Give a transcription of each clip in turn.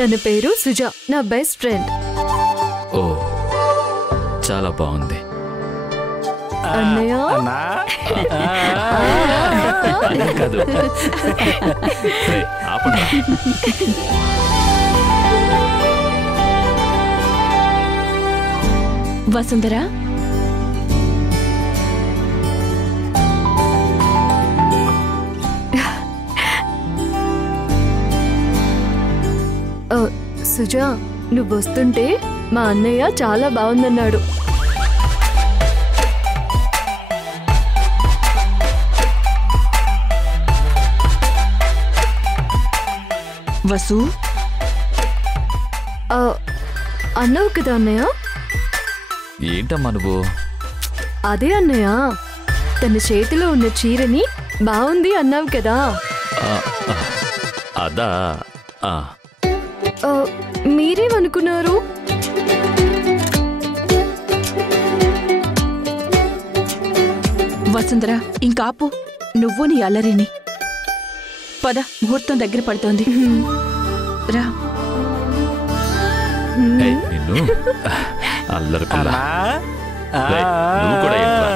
తన పేరు సుజా, నా బెస్ట్ ఫ్రెండ్. ఓ చాలా బాగుంది. అన్నయ్య కాదు ఆపండి. వసుంధరా, సుజా, నువ్వు వస్తుంటే మా అన్నయ్య చాలా బాగుందన్నాడు. వసు అన్నావు కదా అన్నయ్య. ఏంటమ్మా నువ్వు? అదే అన్నయ్య, తన చేతిలో ఉన్న చీరని బాగుంది అన్నావు కదా. అదా? మీరేమనుకున్నారు? వసుంధరా, ఇంకాపు నువ్వు నీ అల్లరిని. పద, ముహూర్తం దగ్గర పడుతోంది. రా. నిన్ను అల్లరి పిల్ల. నువ్వు కూడా ఏంట్రా?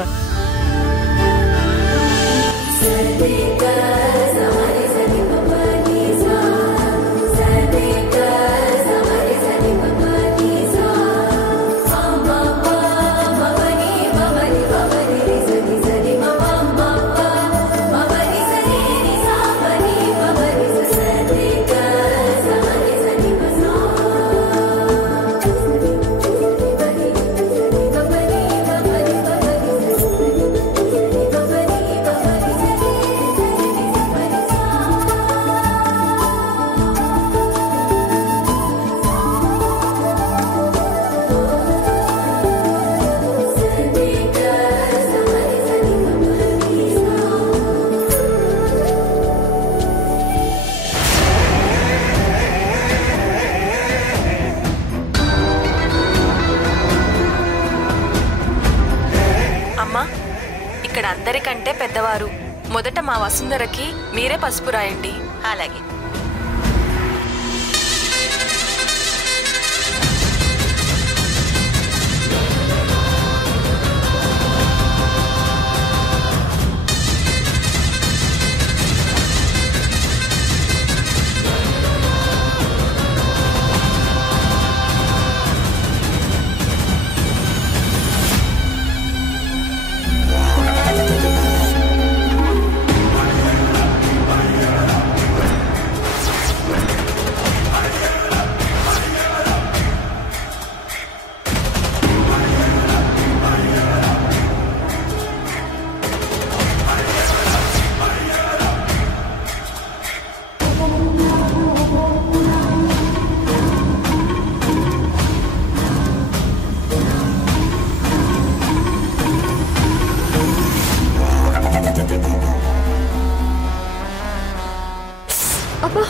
ఇక్కడ అందరికంటే పెద్దవారు. మొదట మా వసుంధరకి మీరే పసుపు రాయండి. అలాగే. అబ్బా,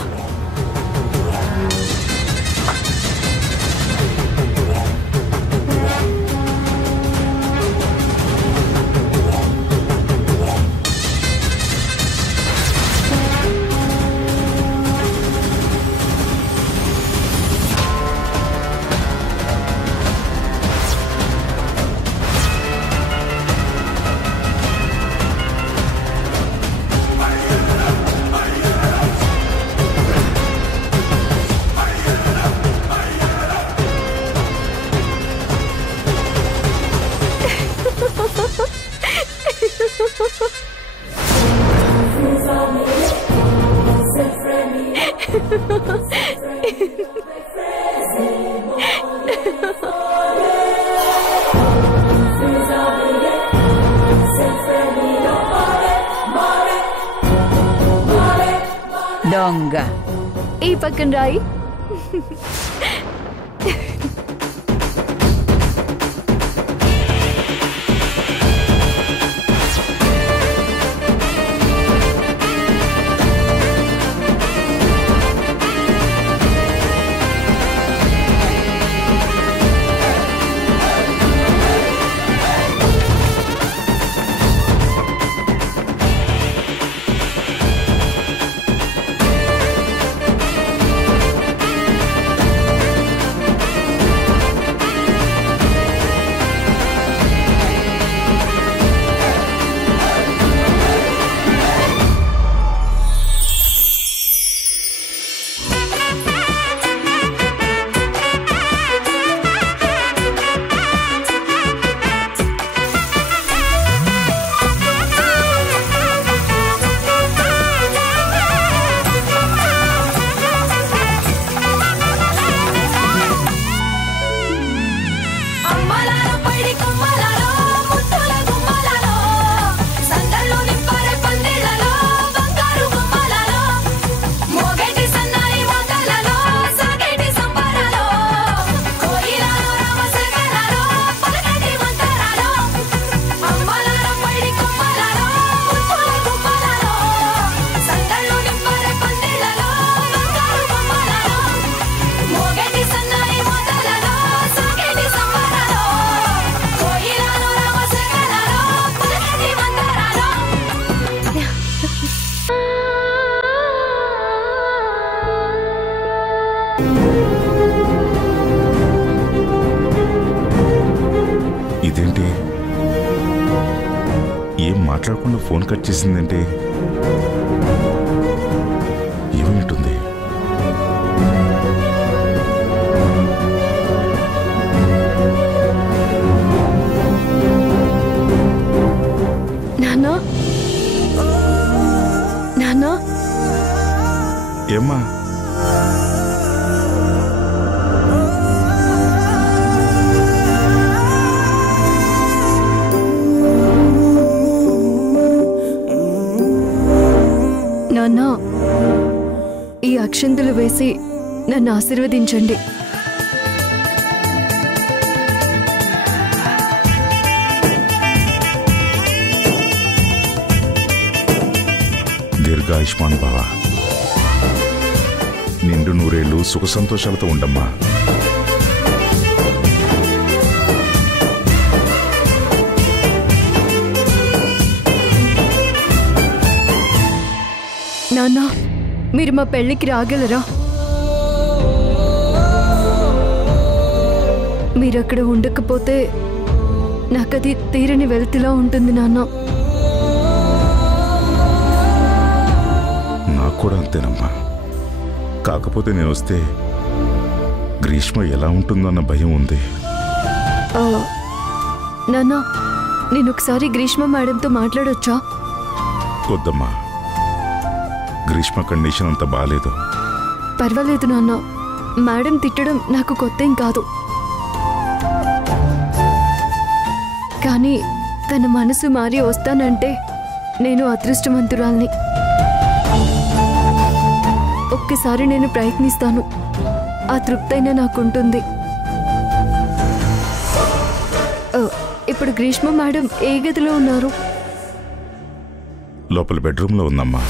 దొంగ ఈ పక్కన రాయి. మాట్లాడకుండా ఫోన్ కట్ చేసిందంటే ఏమైంటుంది? నాన్నా నాన్నా ఏమ్మా? నాన్నా ఈ అక్షంతలు వేసి నన్ను ఆశీర్వదించండి. దీర్ఘాయుష్మాన్ భవ. నిండు నూరేళ్లు సుఖ సంతోషాలతో ఉండమ్మా. నాన్నా మీరు మా పెళ్ళికి రాగలరా? మీరక్కడ ఉండకపోతే నాకది తీరని వెళ్తిలా ఉంటుంది నాన్న. నాకు కూడా అంతేనమ్మా. కాకపోతే నేను వస్తే గ్రీష్మ ఎలా ఉంటుందో అన్న భయం ఉంది. నాన్న నేను ఒకసారి గ్రీష్మ మేడంతో మాట్లాడొచ్చా? వద్దమ్మా, గ్రీష్మ కండిషన్ అంత బాగాలేదు. పర్వాలేదు నాన్న, మేడం తిట్టడం నాకు కొత్తేం కాదు. కానీ తన మనసు మారి వస్తానంటే నేను అదృష్టవంతురాల్ని. ఒక్కసారి నేను ప్రయత్నిస్తాను, ఆ తృప్తైనా నాకుంటుంది. ఇప్పుడు గ్రీష్మ మేడం ఏ గదిలో ఉన్నారు? లోపల బెడ్రూమ్లో ఉందమ్మా.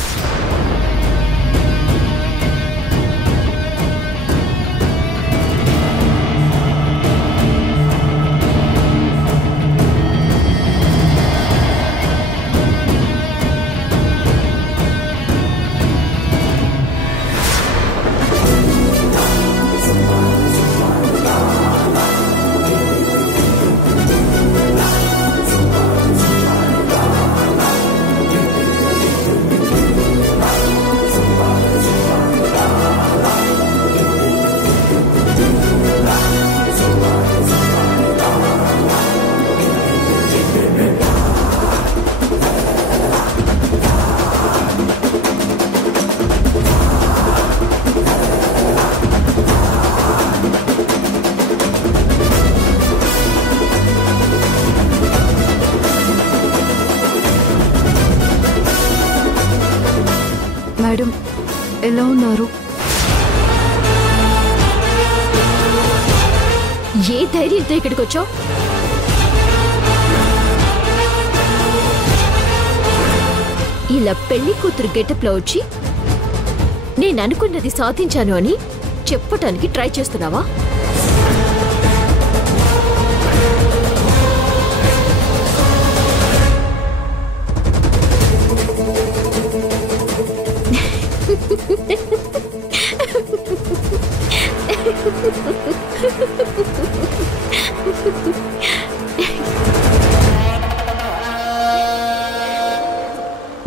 మేడం ఎలా ఉన్నారు? ఏ ధైర్యంతో ఇక్కడికి వచ్చావు? ఇలా పెళ్లి కూతురు గెటప్లో వచ్చి నేను అనుకున్నది సాధించాను అని చెప్పటానికి ట్రై చేస్తున్నావా?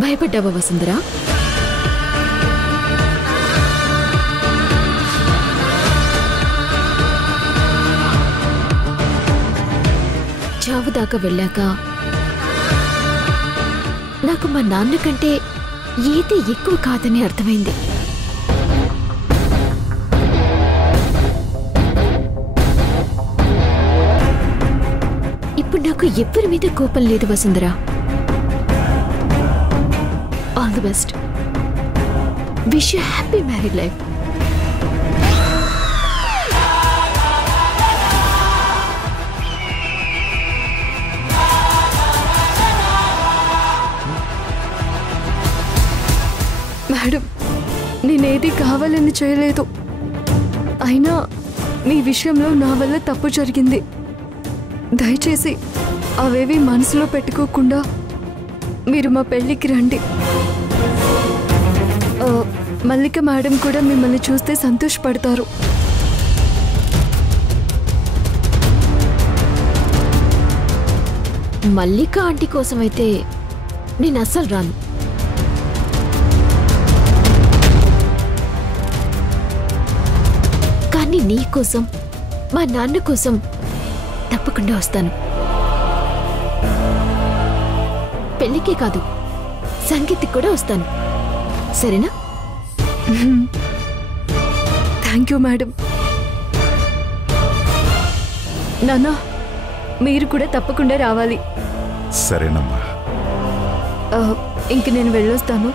భయపడ్డావా వసుంధరా? చావు దాకా వెళ్ళాక నాకు మా నాన్న కంటే ఏది ఎక్కువ కాదని అర్థమైంది. ఇప్పుడు నాకు ఎవ్వరి మీద కోపం లేదు Vasundhara. All the best. Wish you happy married life. Madam నేనేది కావాలని చేయలేదు. అయినా మీ విషయంలో నా వల్ల తప్పు జరిగింది. దయచేసి అవేవి మనసులో పెట్టుకోకుండా మీరు మా పెళ్ళికి రండి. మల్లిక మేడం కూడా మిమ్మల్ని చూస్తే సంతోషపడతారు. మల్లిక ఆంటీ కోసమైతే నేను అస్సలు రాను. కానీ నీ కోసం, మా నాన్న కోసం తప్పకుండా వస్తాను. పెళ్ళికే కాదు, సంగీత్కి కూడా వస్తాను. సరేనా? Thank you madam. నాన్న, మీరు కూడా తప్పకుండా రావాలి. సరేనమ్మా. ఇంక నేను వెళ్ళొస్తాను.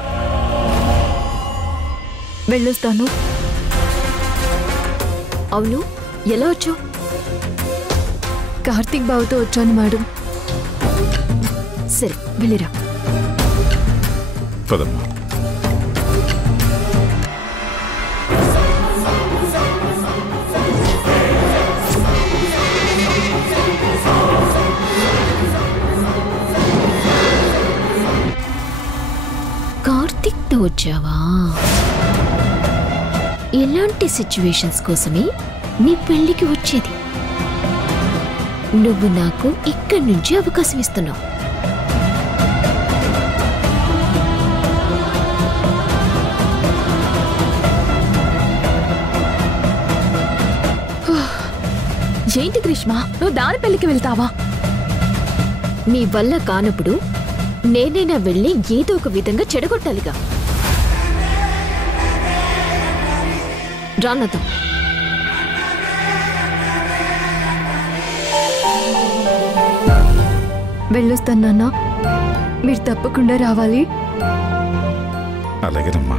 అవును, ఎలా వచ్చావు? కార్తీక్ బావతో వచ్చాను మేడం. సరే, వెళ్ళిరా. పదమ్మా. కార్తీక్తో వచ్చావా? ఎలాంటి సిచ్యువేషన్స్ కోసమే నీ పెళ్లికి వచ్చేది? నువ్వు నాకు ఇక్కడి నుంచి అవకాశం ఇస్తున్నావు. ఏంటి గ్రీష్మ, నువ్వు దాని పెళ్లికి వెళ్తావా? నీ వల్ల కానప్పుడు నేనైనా వెళ్ళి ఏదో ఒక విధంగా చెడగొట్టాలిగా. రానతో వెళ్ళొస్తాను నాన్న. మీరు తప్పకుండా రావాలి. అలాగేనమ్మా.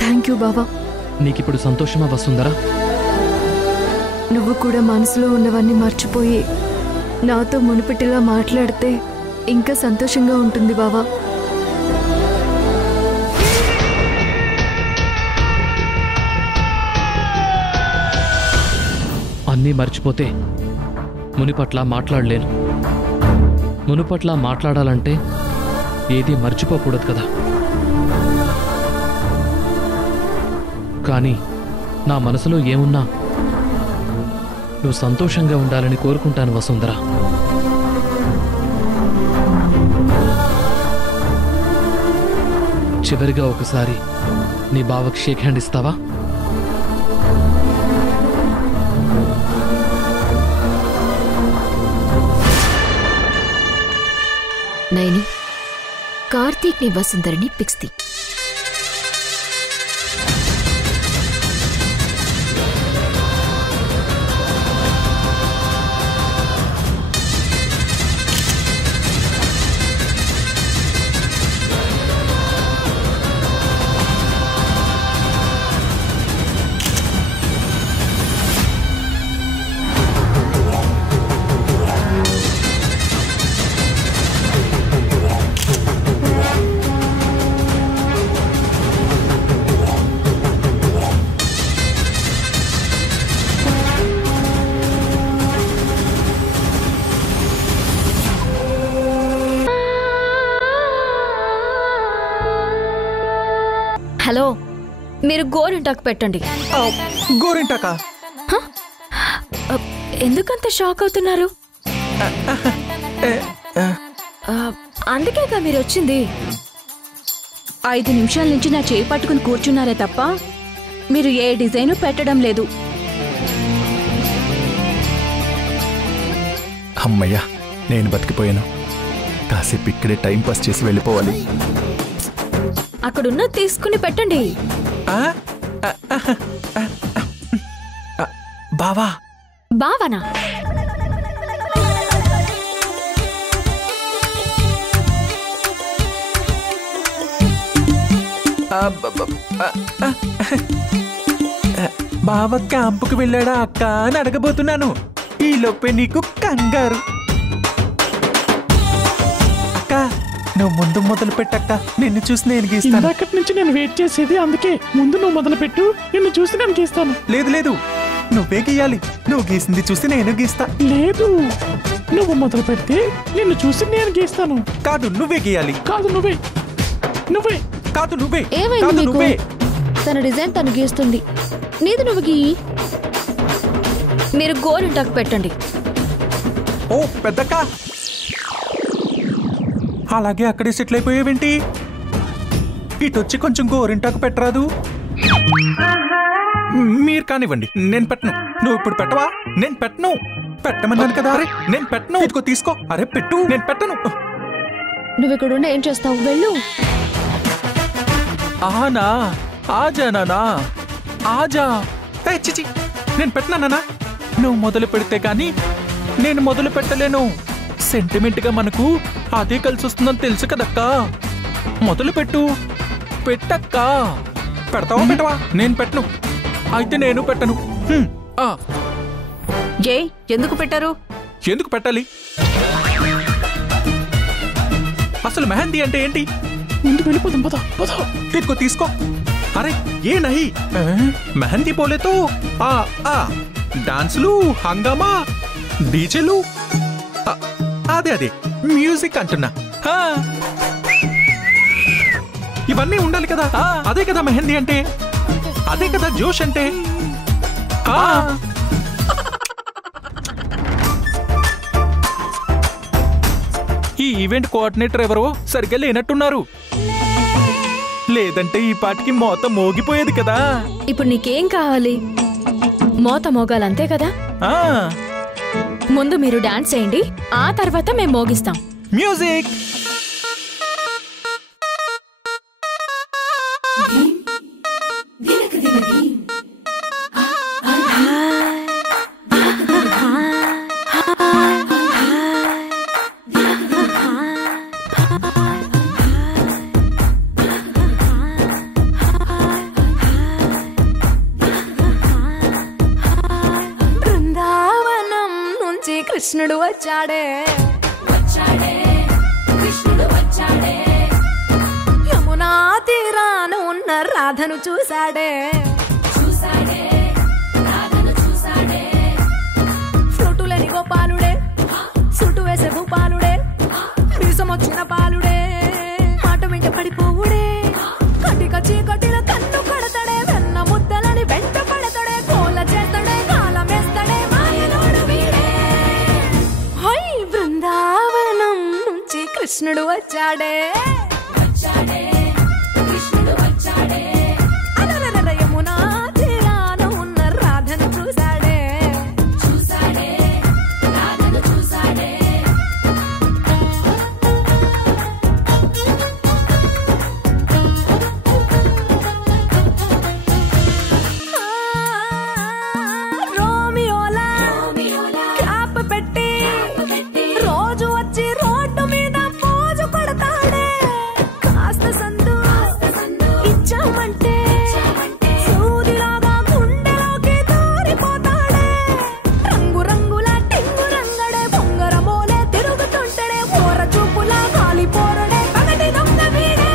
థ్యాంక్ యూ బావా. నీకిప్పుడు సంతోషమా వసుంధరా? నువ్వు కూడా మనసులో ఉన్నవన్నీ మర్చిపోయి నాతో మునుపటిలా మాట్లాడితే ఇంకా సంతోషంగా ఉంటుంది బావా. అన్నీ మర్చిపోతే మునిపట్ల మాట్లాడలేను. మునుపట్ల మాట్లాడాలంటే ఏది మర్చిపోకూడదు కదా. కానీ నా మనసులో ఏమున్నా నువ్వు సంతోషంగా ఉండాలని కోరుకుంటాను వసుంధరా. చివరిగా ఒకసారి నీ బావకి షేక్ హ్యాండ్ ఇస్తావా? నైని, కార్తీక్ ని వసుంధరని పిక్స్తి. హలో, మీరు గోరింటాకు పెట్టండి. గోరింటాకా? ఎందుకంత షాక్ అవుతున్నారు? అందుకేగా మీరు వచ్చింది. 5 నిమిషాల నుంచి నా చేయి పట్టుకుని కూర్చున్నారే తప్ప మీరు ఏ డిజైను పెట్టడం లేదు. అమ్మయ్యా, నేను బతికిపోయాను. కాసేపు ఇక్కడే టైం పాస్ చేసి వెళ్ళిపోవాలి. అక్కడున్న తీసుకుని పెట్టండి. బావా. బావనా? బావ క్యాంపుకు వెళ్ళాడా అక్క అని అడగబోతున్నాను. ఈ లోపే నీకు కంగారు. అక్క, నువ్వు ముందు మొదలు పెట్టక్క. నిన్ను చూసి నేను గీస్తాను. ఇందాకటి నుంచి నేను వెయిట్ చేసేది అందుకే. ముందు నువ్వు మొదలు పెట్టు, నిన్ను చూసి నేను గీస్తాను. లేదు లేదు, నువ్వే గీయాలి. నువ్వు గీసింది చూసి నేను గీస్తా. లేదు, నువ్వు మొదలు పెడితే నిన్ను చూసి నేను గీస్తాను. కాదు, నువ్వే గీయాలి. కాదు, నువ్వే నువ్వే కాదు, నువ్వే. ఏమైంది కాదు, మీకు? నువ్వే. తన డిజైన్ తను గీస్తుంది, నీది నువ్వు గీయి. మీరు గోరింటాకు పెట్టండి. ఓ పెద్దక్క, అలాగే అక్కడే సెటిల్ అయిపోయావేంటి? ఇటొచ్చి కొంచెం గోరింటాకు పెట్టరాదు? మీరు కానివ్వండి, నేను పెట్టను. నువ్వు ఇప్పుడు పెట్టవా? నేను పెట్టను. పెట్టమన్నాను కదా. అరే నేను పెట్టను. ఇదిగో తీసుకో. అరే పెట్టు. నేను పెట్టను. నువ్వు ఇక్కడ ఉండి ఏం చేస్తావు? వెళ్ళు. ఆనా ఆజానా ఆజా. చిచి, నేను పెట్టినానా? నువ్వు మొదలు పెడితే గాని నేను మొదలు పెట్టలేను. సెంటిమెంట్ గా మనకు అదే కలిసి వస్తుందని తెలుసు కదక్కా. మొదలు పెట్టు. పెట్టక్కా. పెడతావా పెట్టవా? నేను పెట్టను. అయితే నేను పెట్టను. ఏ ఎందుకు పెట్టారు? ఎందుకు పెట్టాలి? అసలు మెహందీ అంటే ఏంటి? ముందు వెళ్ళిపోదాం, పద పద. ఇదిగో తీసుకో. అరే ఏ నహి, మెహందీ పోలే తో డాన్సులు, హంగామా, డీజేలు, అదే అదే మ్యూజిక్ అంటున్నా. ఇవన్నీ ఉండాలి కదా. అదే కదా మెహందీ అంటే. అదే కదా జోష్ అంటే. ఈ ఈవెంట్ కోఆర్డినేటర్ ఎవరో సరిగ్గా లేనట్టున్నారు. లేదంటే ఈ పాటికి మోత మోగిపోయేది కదా. ఇప్పుడు నీకేం కావాలి? మోత మోగాలంతే కదా. ముందు మీరు డాన్స్ చేయండి, ఆ తర్వాత మేము మోగిస్తాం. మ్యూజిక్. కృష్ణుడు వచ్చాడే, యమునా తీరాన ఉన్న రాధను చూశాడే, ఫ్లూటులేని గోపాలుడే, సుటు వేసే భూపాలుడే, మీసం వచ్చిన పాలుడే, మాట వెంట పడిపోవుడే, కటిక చీకటిల కన్ను కడతాడే, వెన్న ముద్దలని వెంట పడతాడే, కోల చేస్తాడే, కాలం వేస్తాడే, మాయలోడు వీడే. హై బృందావనం నుంచి కృష్ణుడు వచ్చాడే, అలరర యమునా తీరాన ఉన్న రాధను చూశాడే, రోమియోలా క్యాప్ పెట్టి రోజు వచ్చి రోడ్డు మీద పోజు కొడతాడే, కాస్త సందు ఇచ్చామంటే సూదిలాగా గుండెలోకి దూరిపోతాడే, రంగు రంగుల టింగు రంగడే, బొంగరమోలే తిరుగుతుంటాడే, పోర చూపులా గాలి పోరడే, పగటి దొంగ వీడే.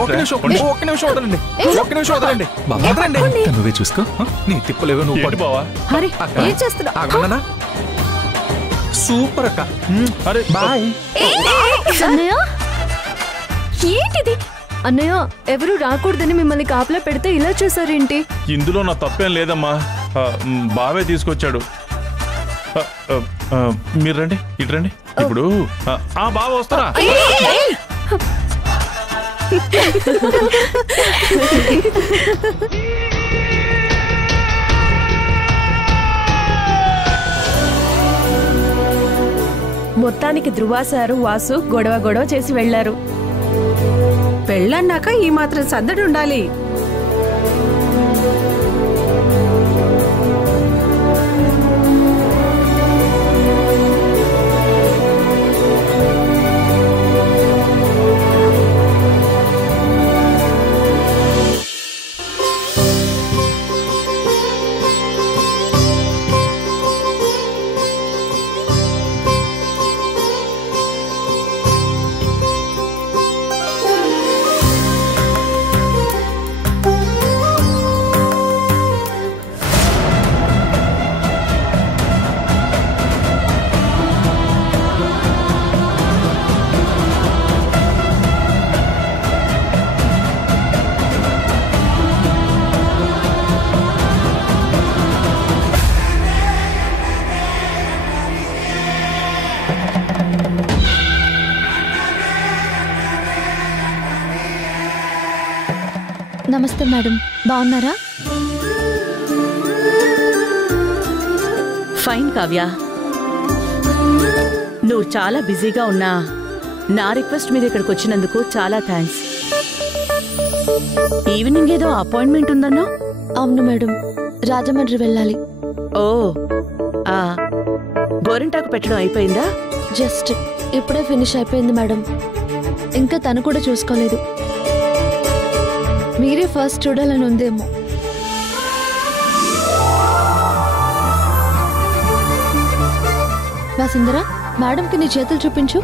ఒక్క నిమిషం వదలండి. నువ్వే చూసుకో. నీ తిప్పలేవో నువ్వు పడిపోవా. ఏం చేస్తున్నా? సూపర్ అక్క. అరే బాయ్. అన్నయ్య ఏంటిది? అన్నయ్య ఎవరు రాకూడదని మిమ్మల్ని కాపలా పెడితే ఇలా చేశారేంటి? ఇందులో నా తప్పేం లేదమ్మా. బావే తీసుకొచ్చాడు. మీరు రండి, ఇటు రండి. ఇప్పుడు బావ వస్తారా? మొత్తానికి ధృవాసారు వాసు గొడవ చేసి వెళ్లారు. పెళ్ళన్నాక ఈ మాత్రం సందడి ఉండాలి. నమస్తే మేడం, బాగున్నారా? ఫైన్ కావ్య, నువ్వు చాలా బిజీగా ఉన్నా నా రిక్వెస్ట్ మీద ఇక్కడికి వచ్చినందుకు చాలా థ్యాంక్స్. ఈవినింగ్ ఏదో అపాయింట్మెంట్ ఉందన్నా? అవును మేడం, రాజమండ్రి వెళ్ళాలి. ఓ, గోరింటాకు పెట్టడం అయిపోయిందా? జస్ట్ ఇప్పుడే ఫినిష్ అయిపోయింది మేడం. ఇంకా తను కూడా చూసుకోలేదు. మీరే ఫస్ట్ చూడాలని ఉందేమో. వసుంధరా, మేడంకి నీ చేతులు చూపించు.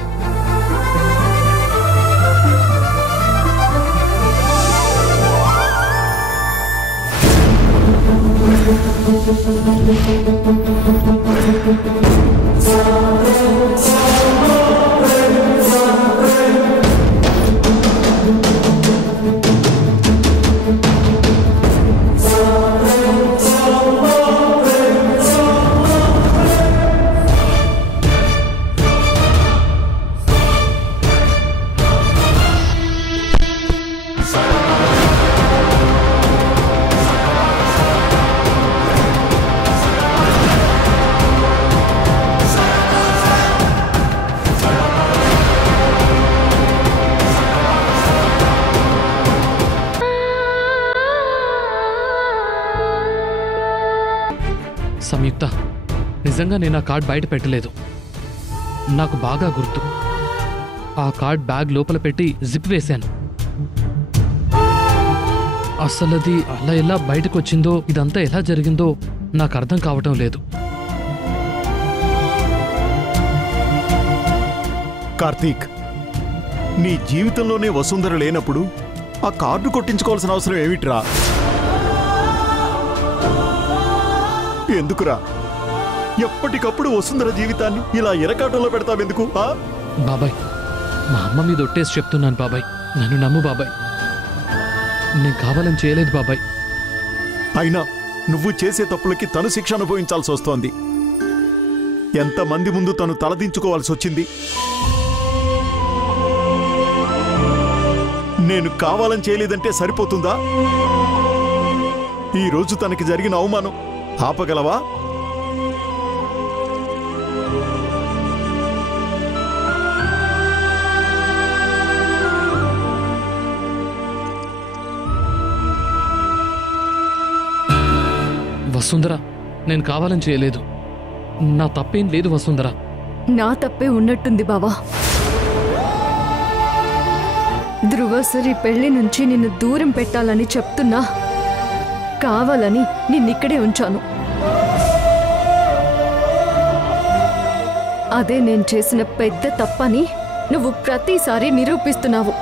సంయుక్త, నిజంగా నేను ఆ కార్డ్ బయట పెట్టలేదు. నాకు బాగా గుర్తు. ఆ కార్డ్ బ్యాగ్ లోపల పెట్టి జిప్ వేశాను. అసలది అలా ఎలా బయటకు వచ్చిందో, ఇదంతా ఎలా జరిగిందో నాకు అర్థం కావటం లేదు. కార్తీక్, నీ జీవితంలోనే వసుంధర లేనప్పుడు ఆ కార్డు కొట్టించుకోవాల్సిన అవసరం ఏమిట్రా? ఎందుకురా ఎప్పటికప్పుడు వసుంధర జీవితాన్ని ఇలా ఇరకాటంలో పెడతావెందుకు? బాబాయ్, మా అమ్మ మీద ఒట్టేసి చెప్తున్నాను బాబాయ్, నన్ను నమ్ము బాబాయ్. నేను కావాలని చేయలేదు బాబాయ్. అయినా నువ్వు చేసే తప్పులకి తను శిక్ష అనుభవించాల్సి వస్తోంది. ఎంతమంది ముందు తను తలదించుకోవాల్సి వచ్చింది. నేను కావాలని చేయలేదంటే సరిపోతుందా? ఈరోజు తనకి జరిగిన అవమానం ఆపగలవా? వసుంధర, నేను కావాలని చేయలేదు. నా తప్పేం లేదు వసుంధర. నా తప్పే ఉన్నట్టుంది బావా. ధ్రువ సరి పెళ్లి నుంచి నిన్ను దూరం పెట్టాలని చెప్తున్నా, కావాలని నిన్నిక్కడే ఉంచాను. అదే నేను చేసిన పెద్ద తప్పని నువ్వు ప్రతిసారి నిరూపిస్తున్నావు.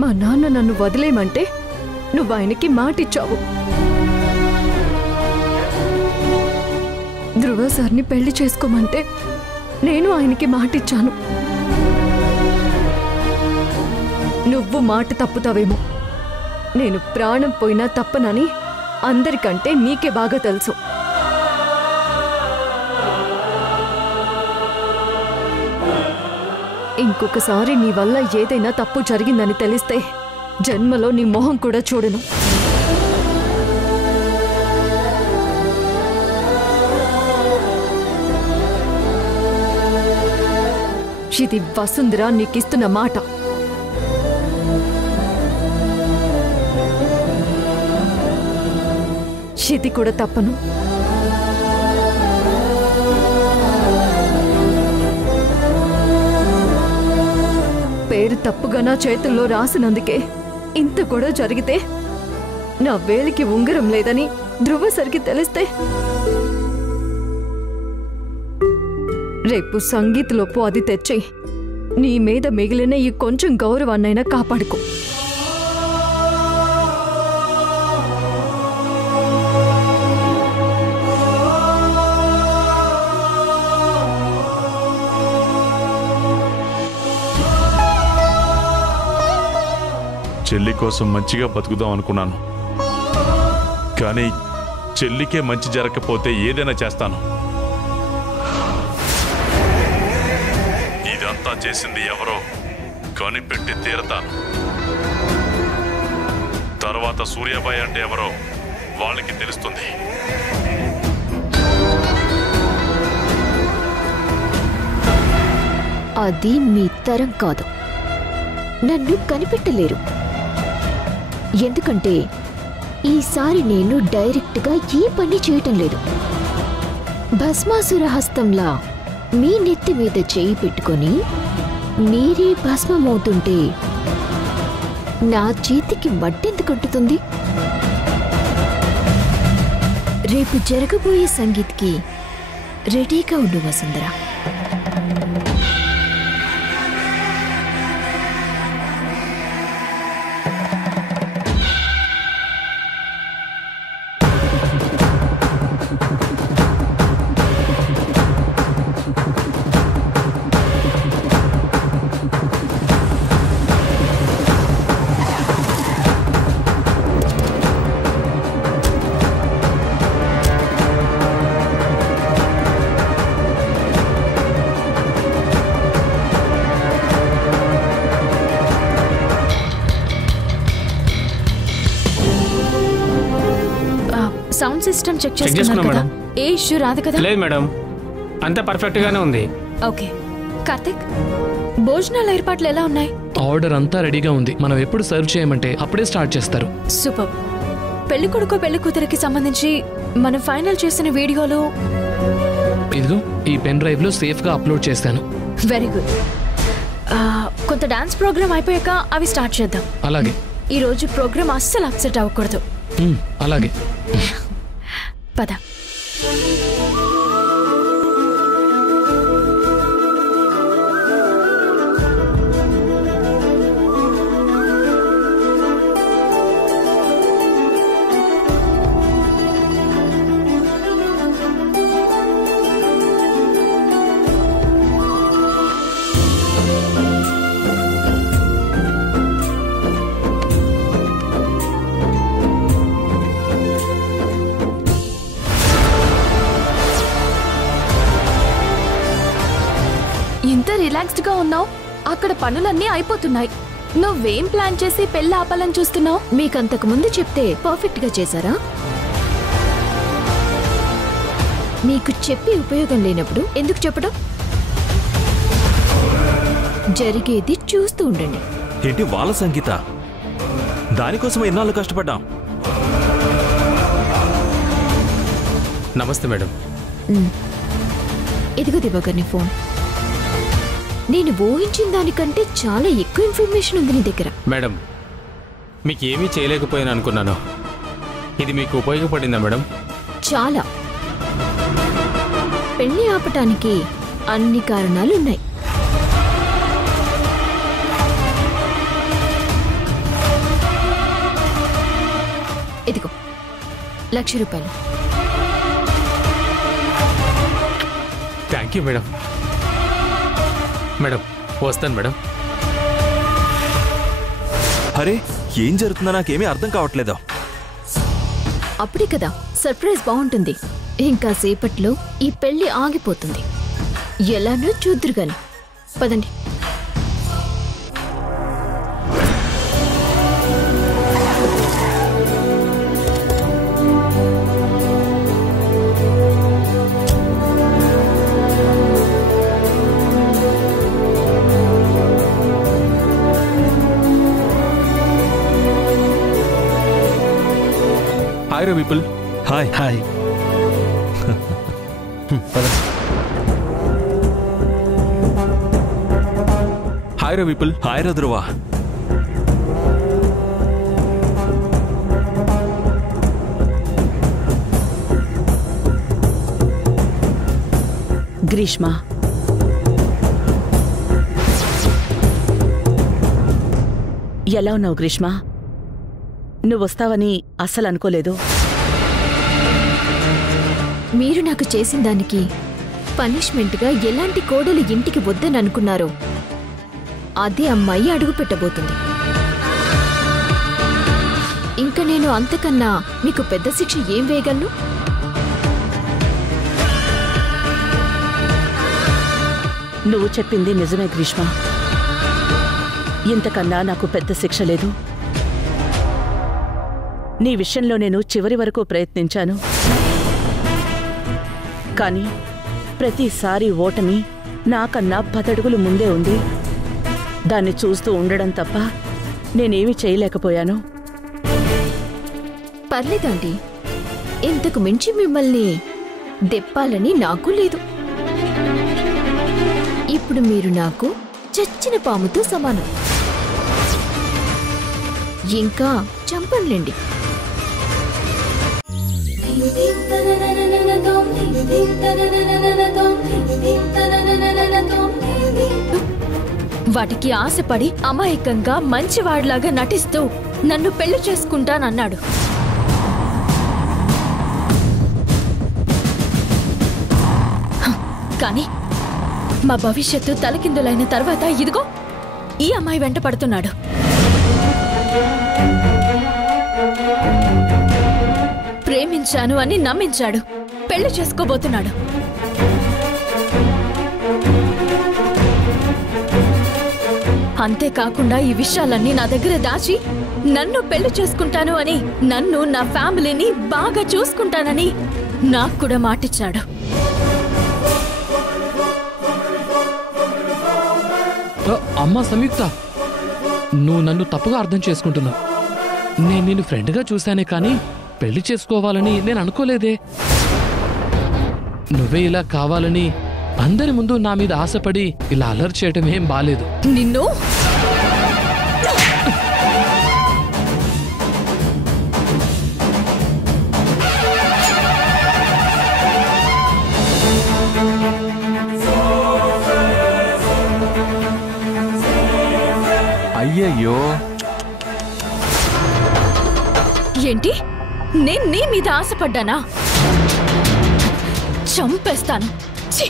మా నాన్న నన్ను వదిలేయమంటే నువ్వు ఆయనకి మాటిచ్చావు. ధ్రువ సార్ని పెళ్లి చేసుకోమంటే నేను ఆయనకి మాటిచ్చాను. నువ్వు మాట తప్పుతావేమో. నేను ప్రాణం పోయినా తప్పనని అందరికంటే నీకే బాగా తెలుసు. ఇంకొకసారి నీ వల్ల ఏదైనా తప్పు జరిగిందని తెలిస్తే జన్మలో నీ మొహం కూడా చూడను. ఇది వసుంధర నీకిస్తున్న మాట. ఇది కూడా తప్పను. పేరు తప్పుగా నా చేతుల్లో రాసినందుకే ఇంత కూడా జరిగితే, నా వేలికి ఉంగరం లేదని ధ్రువ సరికి తెలిస్తే, రేపు సంగీత్లోపు అది తెచ్చి నీ మీద మిగిలిన ఈ కొంచెం గౌరవాన్నైనా కాపాడుకో. చెల్లి కోసం మంచిగా బతుకుదాం అనుకున్నాను, కానీ చెల్లికే మంచి జరగకపోతే ఏదైనా చేస్తాను. చేసింది ఎవరో కనిపెట్టి తీరతాను. తర్వాత సూర్యాబాయి అంటే ఎవరో వాళ్ళకి తెలుస్తుంది. అది మీ తరం కాదు. నన్ను కనిపెట్టలేరు. ఎందుకంటే ఈసారి నేను డైరెక్ట్గా ఈ పని చేయటం లేదు. భస్మాసుర హస్తంలా మీ నెత్తి మీద చేయి పెట్టుకొని మీరే భస్మమవుతుంటే నా చేతికి మట్టెందుకంటుతుంది? రేపు జరగబోయే సంగీత్కి రెడీగా ఉండు వసుంధర. సౌండ్ సిస్టమ్ చెక్ చేసుకున్నాం కదా? ఏ ఇష్యూ రాదు కదా? లేదు మేడం, అంతా పర్ఫెక్ట్ గానే ఉంది. ఓకే కార్తిక్, భోజనాల ఏర్పాట్లు ఎలా ఉన్నాయి? ఆర్డర్ అంతా రెడీగా ఉంది. మనం ఎప్పుడు సర్వ్ చేయమంటే అప్పుడే స్టార్ట్ చేస్తారు. సూపర్. పెళ్లి కొడుకు పెళ్లి కూతురికి సంబంధించి మనం ఫైనల్ చేసిన వీడియోలు ఇదిగో ఈ పెన్ డ్రైవ్ లో సేఫ్ గా అప్లోడ్ చేశాను. Very good. కొంత డాన్స్ ప్రోగ్రామ్ అయిపోయాక అవి స్టార్ట్ చేద్దాం. అలాగే. ఈ రోజు ప్రోగ్రామ్ అస్సలు అప్సెట్ అవ్వకూడదు. అలాగే. పద. ఇంత రిలాక్స్డ్ గా ఉన్నావు, అక్కడ పనులన్నీ అయిపోతున్నాయి. నువ్వేం ప్లాన్ చేసి పెళ్లి ఆపాలని చూస్తున్నావు? మీకంతకు ముందు చెప్తే పర్ఫెక్ట్ గా చేశారా? మీకు చెప్పి ఉపయోగం లేనప్పుడు ఎందుకు చెప్పడం? జరిగేది చూస్తూ ఉండండి. ఏంటి వాళ్ళ సంగీత? దానికోసం ఎన్నాళ్ళు కష్టపడ్డాం. నమస్తే మేడం. ఇదిగో దివాకర్ నీ ఫోన్. నేను ఊహించిన దానికంటే చాలా ఎక్కువ ఇన్ఫర్మేషన్ ఉంది నీ దగ్గర. మేడం, మీకు ఏమీ చేయలేకపోయాను అనుకున్నాను. ఇది మీకు ఉపయోగపడిందా మేడం? చాలా. పెళ్లి ఆపటానికి అన్ని కారణాలు ఉన్నాయి. ఇదిగో 1,00,000 రూపాయలు. Thank you madam. మేడం వస్తాను మేడం. అరే ఏం జరుగుతుందో నాకేమీ అర్థం కావట్లేదు. అప్పుడే కదా సర్ప్రైజ్ బాగుంటుంది. ఇంకా సేపట్లో ఈ పెళ్లి ఆగిపోతుంది. ఎలానో చూద్దురుగాని. పదండి. హాయ్ రా విపుల్. హాయ్. హాయ్. హాయ్ రా విపుల్. హాయ్ రా ధ్రువ. గ్రీష్మ, ఎలా ఉన్నావు గ్రీష్మ? నువ్వు వస్తావని అస్సలు అనుకోలేదు. మీరు నాకు చేసిన దానికి పనిష్మెంట్గా ఎలాంటి కోడలు ఇంటికి వద్దని అనుకున్నారో అదే అమ్మాయి అడుగు పెట్టబోతుంది. ఇంకా నేను అంతకన్నా మీకు పెద్ద శిక్ష ఏం వేయగలను? నువ్వు చెప్పింది నిజమే గ్రీష్మ. ఇంతకన్నా నాకు పెద్ద శిక్ష లేదు. నీ విషయంలో నేను చివరి వరకు ప్రయత్నించాను. కానీ ప్రతిసారి ఓటమి నాకన్నా 10 అడుగులు ముందే ఉంది. దాన్ని చూస్తూ ఉండడం తప్ప నేనేమీ చేయలేకపోయాను. పర్లేదండి, ఇంతకు మించి మిమ్మల్ని దెప్పాలని నాకు లేదు. ఇప్పుడు మీరు నాకు చచ్చిన పాముతో సమానం. ఇంకా చంపండి. వాటికి ఆశపడి అమాయకంగా మంచివాడిలాగా నటిస్తూ నన్ను పెళ్లి చేసుకుంటానన్నాడు. కానీ మా భవిష్యత్తు తలకిందులైన తర్వాత ఇదిగో ఈ అమ్మాయి వెంట పడుతున్నాడు. ప్రేమించాను అని నమ్మించాడు, పెళ్లి చేసుకోబోతున్నాడు. అంతేకాకుండా ఈ విషయాలన్నీ నా దగ్గర దాచి నన్ను పెళ్లి చేసుకుంటాను అని, నన్ను నా ఫ్యామిలీని బాగా చూసుకుంటానని నాకు కూడా మాటిచ్చాడు. అమ్మా సంయుక్త, నువ్వు నన్ను తప్పుగా అర్థం చేసుకుంటున్నావు. నేను నిన్ను ఫ్రెండ్గా చూశానే కానీ పెళ్లి చేసుకోవాలని నేను అనుకోలేదే. నువ్వే ఇలా కావాలని అందరి ముందు నా మీద ఆశపడి ఇలా అలర్ట్ చేయటం ఏం బాలేదు. నిన్ను అయ్యయ్యో, ఏంటి? నేను నీ మీద ఆశపడ్డానా? చంపేస్తాను. ఛీ!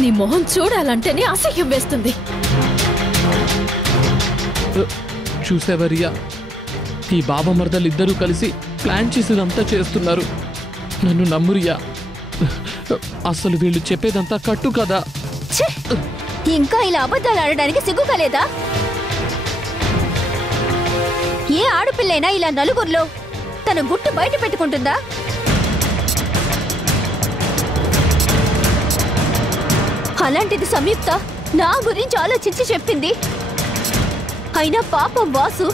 నీ మొహం చూడాలంటేనే అసహ్యం వేస్తుంది. చూసేవరియా, ఈ బాబామర్దలిద్దరూ కలిసి ప్లాన్ చేసేదంతా చేస్తున్నారు. నన్ను నమ్మురియా, అసలు వీళ్ళు చెప్పేదంతా కట్టు కదా. ఇంకా ఇలా అబద్ధాలు ఆడడానికి సిగ్గు కలేదా? ఏ ఆడపిల్లైనా ఇలా నలుగురిలో తన గుట్టు బయట పెట్టుకుంటుందా? అలాంటిది సంయుక్త నా గురించి ఆలోచించి చెప్పింది. అయినా పాపం వాసు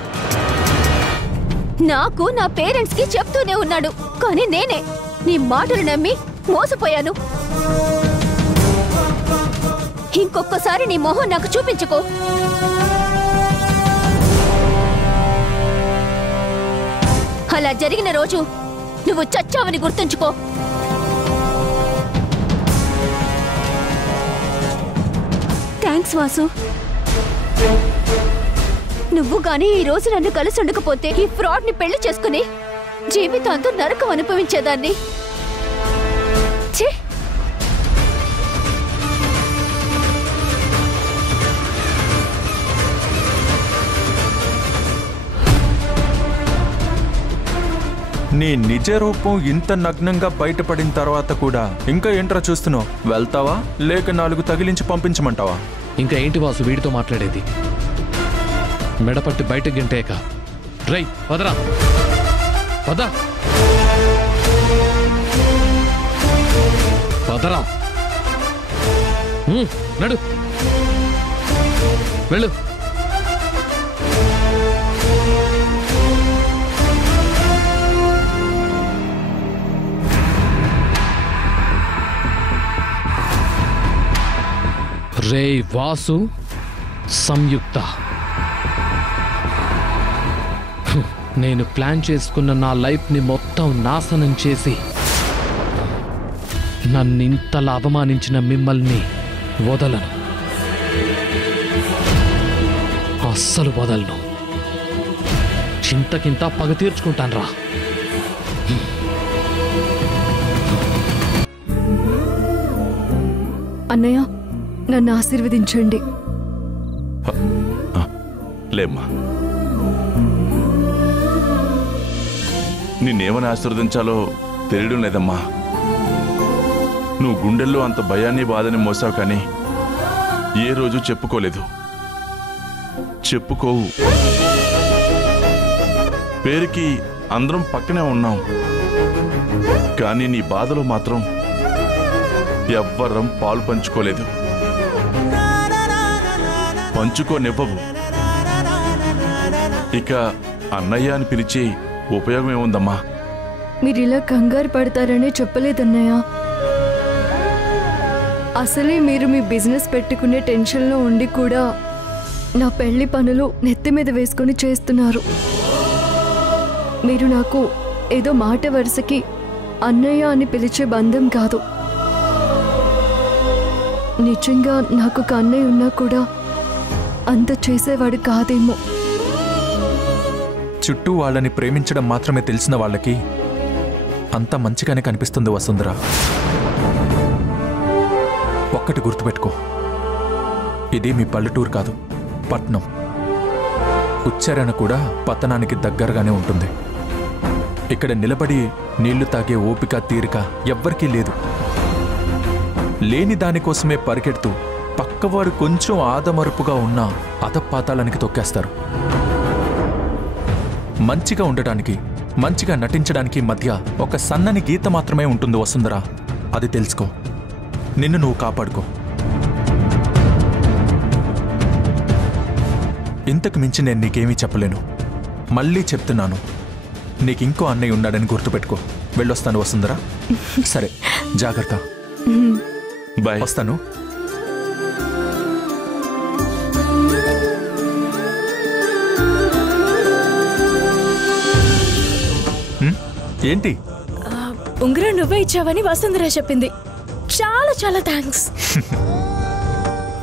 నాకు, నా పేరెంట్స్ కి చెప్తూనే ఉన్నాడు. కానీ నేనే నీ మాటలు నమ్మి మోసపోయాను. ఇంకొకసారి నీ మొహం నాకు చూపించుకో. అలా జరిగిన రోజు నువ్వు చచ్చావని గుర్తుంచుకో. థ్యాంక్స్ వాసు. నువ్వు గానీ ఈ రోజు నన్ను కలిసి ఉండకపోతే ఈ ఫ్రాడ్ ని పెళ్లి చేసుకుని జీవితాంతం నరకం అనుభవించేదాన్ని. ఛీ! నీ నిజ రూపం ఇంత నగ్నంగా బయటపడిన తర్వాత కూడా ఇంకా ఏంట్రా చూస్తున్నావు? వెళ్తావా లేక 4 తగిలించి పంపించమంటావా? ఇంకా ఏంటి వాసు వీడితో మాట్లాడేది? మెడపట్టి బయట గింటేక రై వదరా, వద వదరా, నడు వెళ్ళు. రే వాసు, సంయుక్త, నేను ప్లాన్ చేసుకున్న నా లైఫ్ని మొత్తం నాశనం చేసి నన్నింతలా అవమానించిన మిమ్మల్ని వదలను, అస్సలు వదలను. చింతకింత పగ తీర్చుకుంటాను రా. అన్నయ్య, నన్ను ఆశీర్వదించండి. లేమ్మా, నిన్నేమని ఆశీర్వదించాలో తెలియడం లేదమ్మా. నువ్వు గుండెల్లో అంత భయాన్ని బాధని మోసావు, కానీ ఏ రోజు చెప్పుకోలేదు, చెప్పుకోవు. పేరుకి అందరం పక్కనే ఉన్నాం, కానీ నీ బాధలో మాత్రం ఎవ్వరం పాలు పంచుకోలేదు. పంచుకోనివ్వవు. ఇక అన్నయ్య అని పిలిచే ఉపయోగం ఏముందమ్మా? మీరిలా కంగారు పడతారనే చెప్పలేదన్నయ్య. అసలే మీరు మీ బిజినెస్ పెట్టుకునే టెన్షన్లో ఉండి కూడా నా పెళ్లి పనులు నెత్తి మీద వేసుకుని చేస్తున్నారు. మీరు నాకు ఏదో మాట వరుసకి అన్నయ్య అని పిలిచే బంధం కాదు. నిజంగా నాకు ఒక అన్నయ్య ఉన్నా కూడా అంత చేసేవాడు కాదేమో. చుట్టూ వాళ్ళని ప్రేమించడం మాత్రమే తెలిసిన వాళ్ళకి అంత మంచిగానే కనిపిస్తుంది వసుంధర. ఒక్కటి గుర్తుపెట్టుకో, ఇది మీ పల్లెటూరు కాదు, పట్నం. ఉచ్చారణ కూడా పట్టణానికి దగ్గరగానే ఉంటుంది. ఇక్కడ నిలబడి నీళ్లు తాగే ఓపిక తీరిక ఎవ్వరికీ లేదు. లేని దానికోసమే పరిగెడుతూ పక్కవాడు కొంచెం ఆదమరుపుగా ఉన్నా అధపాతాళానికి తొక్కేస్తారు. మంచిగా ఉండటానికి, మంచిగా నటించడానికి మధ్య ఒక సన్నని గీత మాత్రమే ఉంటుంది వసుంధర. అది తెలుసుకో. నిన్ను నువ్వు కాపాడుకో. ఇంతకు మించి నేను నీకేమీ చెప్పలేను. మళ్ళీ చెప్తున్నాను, నీకింకో అన్నయ్య ఉన్నాడని గుర్తుపెట్టుకో. వెళ్ళొస్తాను వసుంధర. సరే, జాగ్రత్త. బాయ్. వస్తాను. ఏంటి? ఉంగరం నువ్వే ఇచ్చావని వసుంధర చెప్పింది. చాలా చాలా థ్యాంక్స్.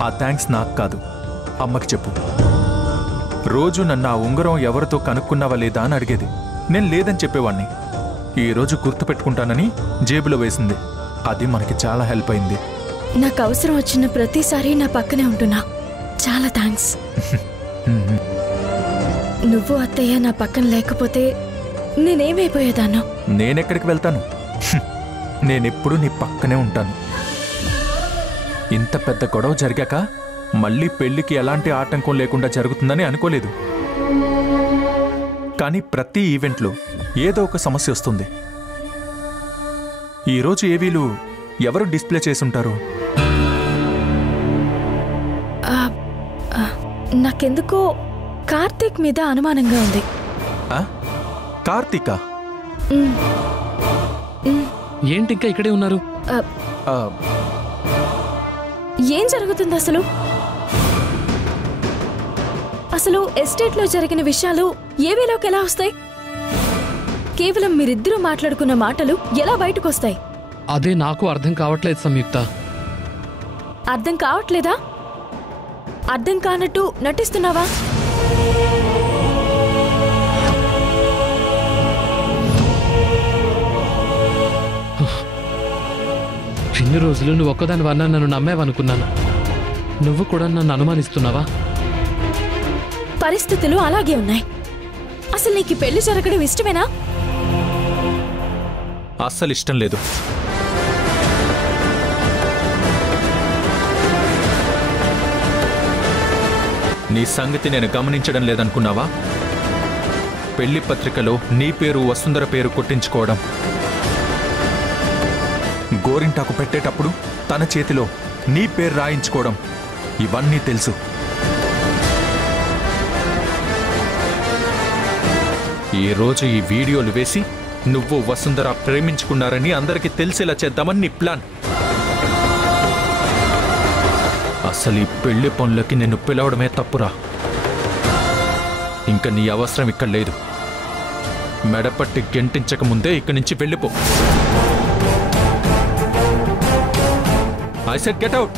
ఆ థ్యాంక్స్ నాకు కాదు, అమ్మకి చెప్పు. రోజు నన్ను ఆ ఉంగరం ఎవరితో కనుక్కున్నావా లేదా అని అడిగేది. నేను లేదని చెప్పేవాణ్ణి. ఈరోజు గుర్తుపెట్టుకుంటానని జేబులో వేసింది. అది మనకి చాలా హెల్ప్ అయింది. నాకు అవసరం వచ్చిన ప్రతిసారి నా పక్కనే ఉంటున్నా. చాలా థ్యాంక్స్. నువ్వు అత్తయ్య నా పక్కన లేకపోతే నేనేమైపోయేదాన్నో. నేనెక్కడికి వెళ్తాను? నేనెప్పుడు నీ పక్కనే ఉంటాను. ఇంత పెద్ద గొడవ జరిగాక మళ్ళీ పెళ్లికి ఎలాంటి ఆటంకం లేకుండా జరుగుతుందని అనుకోలేదు. కానీ ప్రతి ఈవెంట్లో ఏదో ఒక సమస్య వస్తుంది. ఈరోజు ఏవీలు ఎవరు డిస్ప్లే చేసుంటారు? నాకెందుకో కార్తీక్ మీద అనుమానంగా ఉంది. కార్తీకా? ఏంటి ఇంకా ఇక్కడే ఉన్నారు? ఏం జరుగుతుంది అసలు? అసలు ఎస్టేట్లో జరిగిన విషయాలు ఏవేలోకి ఎలా వస్తాయి? కేవలం మీరిద్దరూ మాట్లాడుకున్న మాటలు ఎలా బయటకు వస్తాయి? అదే నాకు అర్థం కావట్లేదు సంయుక్త. అర్థం కావట్లేదా? అర్థం కానట్టు నటిస్తున్నావా? ఇన్ని రోజులు నువ్వు ఒక్కదాని వల్ల నన్ను నమ్మేవనుకున్నాను. నువ్వు కూడా నన్ను అనుమానిస్తున్నావా? పరిస్థితులు అలాగే ఉన్నాయి. అసలు నీకు పెళ్లి జరగడం ఇష్టమేనా? అస్సలు ఇష్టం లేదు. నీ సంగతి నేను గమనించడం లేదనుకున్నావా? పెళ్లి పత్రికలో నీ పేరు వసుంధర పేరు కొట్టించుకోవడం, గోరింటాకు పెట్టేటప్పుడు తన చేతిలో నీ పేరు రాయించుకోవడం, ఇవన్నీ తెలుసు. ఈరోజు ఈ వీడియోలు వేసి నువ్వు వసుంధర ప్రేమించుకున్నారని అందరికీ తెలిసేలా చేద్దామని నీ ప్లాన్. అసలు ఈ పెళ్లి పనులకి నిన్ను పిలవడమే తప్పురా. ఇంకా నీ అవసరం ఇక్కడ లేదు. మెడపట్టి గెంటించక ముందే ఇక్కడి నుంచి వెళ్ళిపో. I said get out.